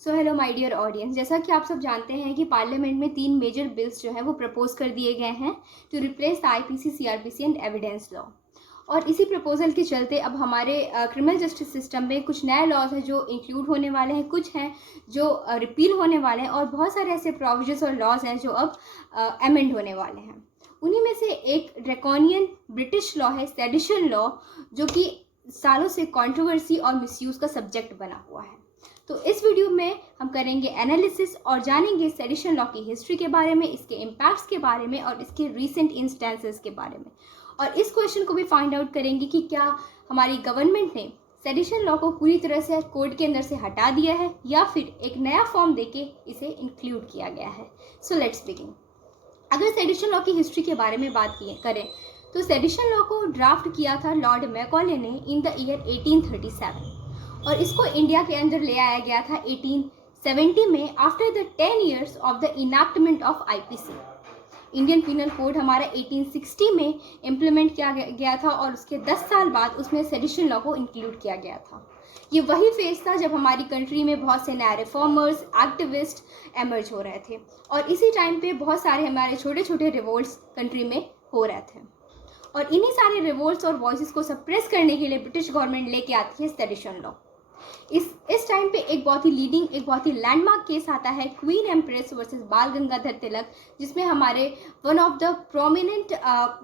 So hello my dear audience, जैसा कि आप सब जानते हैं कि पार्लियामेंट में 3 मेजर बिल्स जो है वो प्रपोज कर दिए गए हैं to replace the IPC, CrPC and evidence law. और इसी प्रपोजल के चलते अब हमारे क्रिमिनल जस्टिस सिस्टम में कुछ नए लॉज हैं जो इंक्लूड होने वाले हैं, कुछ हैं जो रिपील होने वाले हैं और बहुत सारे ऐसे प्रोविजंस और लॉज हैं जो अब अमेंड होने वाले हैं। उन्हीं में से एक ड्रैकोनियन ब्रिटिश लॉ है सेडिशन लॉ, जो कि सालों से कंट्रोवर्सी और मिसयूज़ का सब्जेक्ट बना हुआ है। तो इस वीडियो में हम करेंगे एनालिसिस और जानेंगे सेडिशन लॉ की हिस्ट्री के बारे में, इसके इम्पैक्ट्स के बारे में और इसके रीसेंट इंस्टेंसेस के बारे में। और इस क्वेश्चन को भी फाइंड आउट करेंगे कि क्या हमारी गवर्नमेंट ने सेडिशन लॉ को पूरी तरह से कोड के अंदर से हटा दिया है या फिर एक नया फॉर्म देके इसे इंक्लूड किया गया है। So let's begin. अगर सेडिशन लॉ की हिस्ट्री के बारे में बात करें तो सेडिशन लॉ को ड्राफ्ट किया था लॉर्ड मैकॉले ने इन द ईयर 1837 और इसको इंडिया के अंदर ले आया गया था 1870 में after the 10 years of the enactment of IPC. Indian penal code हमारा 1860 में इम्प्लीमेंट किया गया था और उसके 10 साल बाद उसमें सेडिशन लॉ को इंक्लूड किया गया था। ये वही फेज था जब हमारी कंट्री में बहुत से नए रिफॉर्मर्स, एक्टिविस्ट एमर्ज हो रहे थे और इसी टाइम पे बहुत सारे हमारे छोटे छोटे रिवोल्ट्स कंट्री में हो रहे थे। और इन्हीं सारे रिवोल्ट्स और वॉइसेस को सप्रेस करने के लिए ब्रिटिश गवर्नमेंट लेके आती है सेडिशन लॉ। इस टाइम पे एक बहुत ही लैंडमार्क केस आता है क्वीन एम्प्रेस वर्सेस बाल गंगाधर तिलक, जिसमें हमारे one of the prominent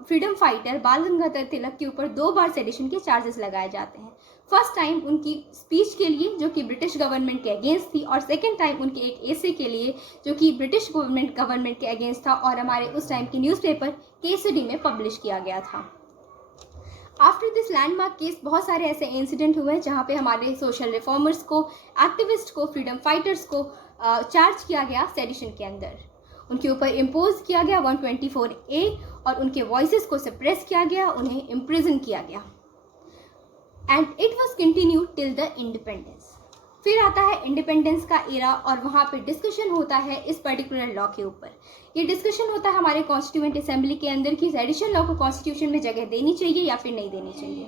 freedom fighter बाल गंगाधर तिलक के ऊपर 2 बार सेडिशन के चार्जेस लगाए जाते हैं। फर्स्ट टाइम उनकी स्पीच के लिए जो कि ब्रिटिश गवर्नमेंट के अगेंस्ट थी और सेकेंड टाइम उनके एक एसे के लिए जो कि ब्रिटिश गवर्नमेंट के अगेंस्ट था और हमारे उस टाइम की न्यूज़पेपर केसरी में पब्लिश किया गया था। आफ्टर दिस लैंडमार्क केस बहुत सारे ऐसे इंसिडेंट हुए जहाँ पे हमारे सोशल रिफॉर्मर्स को, एक्टिविस्ट को, फ्रीडम फाइटर्स को चार्ज किया गया सेडिशन के अंदर। उनके ऊपर इम्पोज किया गया 124A और उनके वॉइसेस को सप्रेस किया गया, उन्हें इम्प्रिजन किया गया and it was continued till the independence. फिर आता है इंडिपेंडेंस का एरा और वहाँ पे डिस्कशन होता है इस पर्टिकुलर लॉ के ऊपर। ये डिस्कशन होता है हमारे कॉन्स्टिट्यूएंट असेंबली के अंदर कि सेडिशन लॉ को कॉन्स्टिट्यूशन में जगह देनी चाहिए या फिर नहीं देनी चाहिए।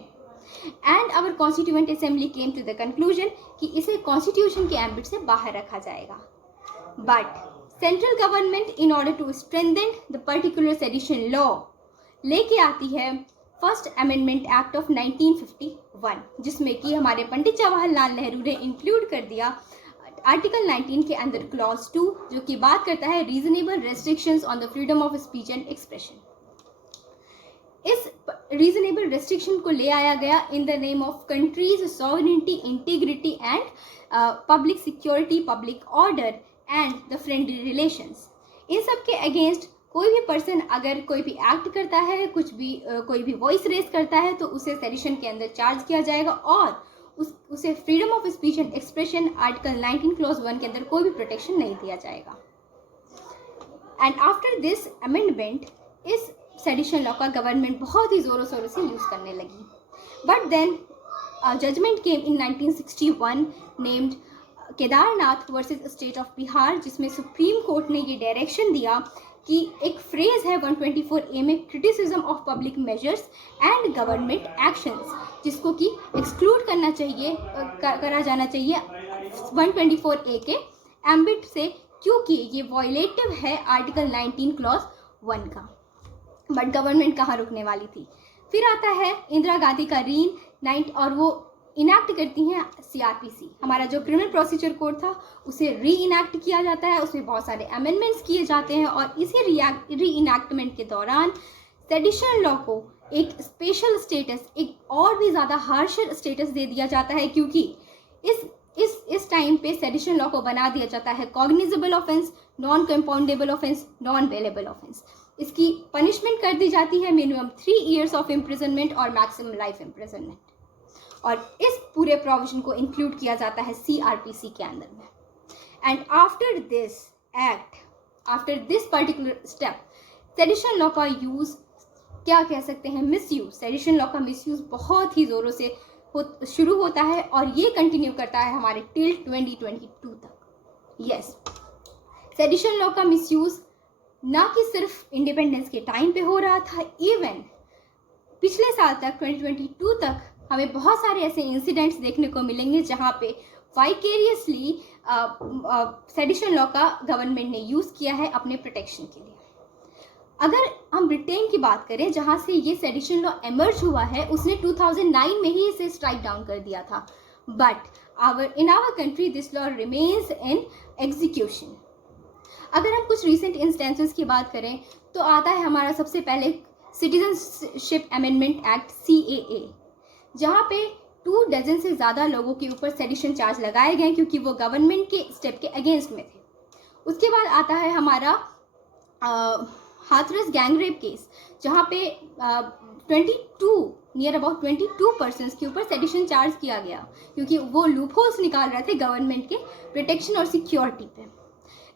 And our constituent assembly came to the conclusion कि इसे कॉन्स्टिट्यूशन के एम्बिट से बाहर रखा जाएगा। But central government in order to strengthen the particular sedition law लेके आती है फर्स्ट अमेंडमेंट एक्ट ऑफ 1951, जिसमें कि हमारे पंडित जवाहरलाल नेहरू ने इंक्लूड कर दिया आर्टिकल 19 के अंदर क्लॉज 2, जो कि बात करता है reasonable restrictions on the freedom of speech and expression. इस रीजनेबल रेस्ट्रिक्शन को ले आया गया in the name of country's sovereignty, integrity and public security, public order and the friendly relations. इन सब के अगेंस्ट कोई भी पर्सन अगर कोई भी एक्ट करता है, कोई भी वॉइस रेस करता है तो उसे सेडिशन के अंदर चार्ज किया जाएगा और उसे freedom of speech and expression article 19 clause 1 के अंदर कोई भी प्रोटेक्शन नहीं दिया जाएगा। एंड आफ्टर दिस अमेंडमेंट इस सेडिशन लॉ का गवर्नमेंट बहुत ही ज़ोरों शोरों से यूज़ करने लगी। But then judgment came in 1961 named Kedarnath versus state of Bihar, जिसमें सुप्रीम कोर्ट ने ये डायरेक्शन दिया कि एक फ्रेज है 124A में criticism of public measures and government actions, जिसको कि एक्सक्लूड करा जाना चाहिए 124A के एम्बिट से, क्योंकि ये वॉयलेटिव है आर्टिकल 19 क्लॉज 1 का। बट गवर्नमेंट कहाँ रुकने वाली थी। फिर आता है इंदिरा गांधी का रीन और वो इनैक्ट करती हैं सीआरपीसी। हमारा जो क्रिमिनल प्रोसीजर कोड था उसे री इनैक्ट किया जाता है, उसमें बहुत सारे अमेंडमेंट्स किए जाते हैं और इसी री इनैक्टमेंट के दौरान सेडिशन लॉ को एक स्पेशल स्टेटस, एक और भी ज़्यादा हार्शर स्टेटस दे दिया जाता है, क्योंकि इस टाइम पे सेडिशन लॉ को बना दिया जाता है cognizable offence, non compoundable offence, non bailable offence. इसकी पनिशमेंट कर दी जाती है मिनिमम 3 years ऑफ इम्प्रिजनमेंट और मैक्सिमम लाइफ इम्प्रिजनमेंट। और इस पूरे प्रोविजन को इंक्लूड किया जाता है सीआरपीसी के अंदर में। And after this act, after this particular step, sedition law का यूज़ क्या कह सकते हैं, मिसयूज, सेडिशन लॉ का मिसयूज बहुत ही ज़ोरों से शुरू होता है और ये कंटिन्यू करता है हमारे टिल 2022 तक। यस, सेडिशन लॉ का मिसयूज ना कि सिर्फ इंडिपेंडेंस के टाइम पे हो रहा था, इवन पिछले साल तक 2022 तक हमें बहुत सारे ऐसे इंसिडेंट्स देखने को मिलेंगे जहाँ पे वाइकेरियसली सेडिशन लॉ का गवर्नमेंट ने यूज़ किया है अपने प्रोटेक्शन के लिए। अगर हम ब्रिटेन की बात करें, जहाँ से ये सेडिशन लॉ एमर्ज हुआ है, उसने 2009 में ही इसे स्ट्राइक डाउन कर दिया था, but in our country this law remains in execution. अगर हम कुछ रिसेंट इंस्टेंसेस की बात करें तो आता है हमारा सबसे पहले सिटीजनशिप अमेंडमेंट एक्ट CAA, जहाँ पे 2 डजन से ज़्यादा लोगों के ऊपर सेडिशन चार्ज लगाए गए क्योंकि वो गवर्नमेंट के स्टेप के अगेंस्ट में थे। उसके बाद आता है हमारा हाथरस गैंग रेप केस, जहाँ पे 22 पर्सन्स के ऊपर सेडिशन चार्ज किया गया क्योंकि वो लूपहोल्स निकाल रहे थे गवर्नमेंट के प्रोटेक्शन और सिक्योरिटी पे।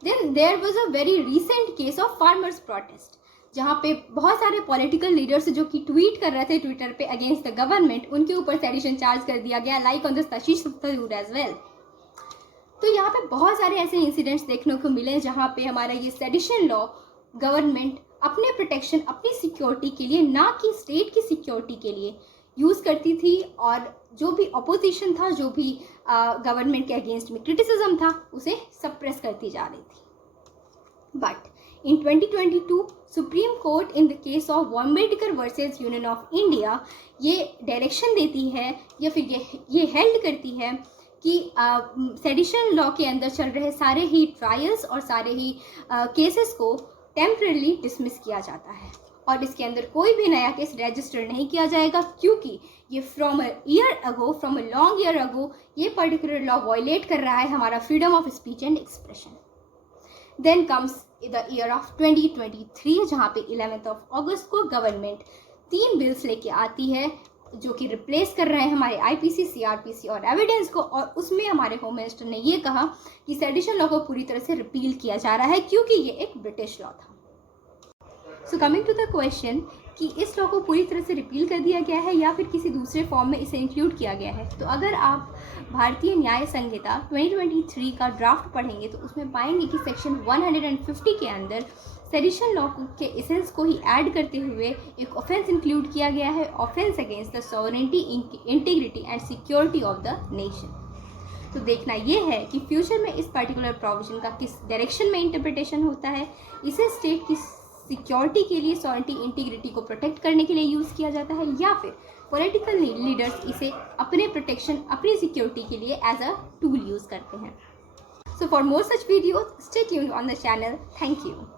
Then there was a very recent case of farmers protest, जहाँ पे बहुत सारे पॉलिटिकल लीडर्स जो कि ट्वीट कर रहे थे ट्विटर पे अगेंस्ट द गवर्नमेंट, उनके ऊपर सेडिशन चार्ज कर दिया गया, like on the Shashi Tharoor as well. तो यहाँ पे बहुत सारे ऐसे इंसिडेंट्स देखने को मिले जहाँ पे हमारा ये सेडिशन लॉ गवर्नमेंट अपने प्रोटेक्शन, अपनी सिक्योरिटी के लिए, ना कि स्टेट की सिक्योरिटी के लिए यूज़ करती थी, और जो भी अपोजिशन था, जो भी गवर्नमेंट के अगेंस्ट में क्रिटिसिज्म था, उसे सप्रेस करती जा रही थी। But in 2022 supreme court in the case of Ambedkar versus union of India ये डायरेक्शन देती है या फिर ये हेल्ड करती है कि सेडिशन लॉ के अंदर चल रहे सारे ही ट्रायल्स और सारे ही केसेस को टेम्पररी डिसमिस किया जाता है, और इसके अंदर कोई भी नया केस रजिस्टर नहीं किया जाएगा क्योंकि ये from a long year ago ये पर्टिकुलर लॉ वायलेट कर रहा है हमारा freedom of speech and expression. Then comes the year of 2023, जहाँ पे 11 अगस्त को गवर्नमेंट 3 बिल्स लेके आती है जो कि रिप्लेस कर रहे हैं हमारे IPC, CRPC और एविडेंस को, और उसमें हमारे होम मिनिस्टर ने ये कहा कि सेडिशन लॉ को पूरी तरह से रिपील किया जा रहा है क्योंकि ये एक ब्रिटिश लॉ था। So coming to the question कि इस लॉ को पूरी तरह से रिपील कर दिया गया है या फिर किसी दूसरे फॉर्म में इसे इंक्लूड किया गया है, तो अगर आप भारतीय न्याय संहिता 2023 का ड्राफ्ट पढ़ेंगे तो उसमें पाएंगे कि सेक्शन 150 के अंदर सेडिशन लॉ के एसेंस को ही ऐड करते हुए एक ऑफेंस इंक्लूड किया गया है, offence against the sovereignty, integrity and security of the nation. तो देखना ये है कि फ्यूचर में इस पर्टिकुलर प्रोविजन का किस डायरेक्शन में इंटरप्रिटेशन होता है, इसे स्टेट की सिक्योरिटी के लिए, सॉवरेनिटी, इंटीग्रिटी को प्रोटेक्ट करने के लिए यूज़ किया जाता है, या फिर पॉलिटिकल लीडर्स इसे अपने प्रोटेक्शन, अपनी सिक्योरिटी के लिए एज अ टूल यूज़ करते हैं। So for more such videos, stay tuned on the channel. Thank you.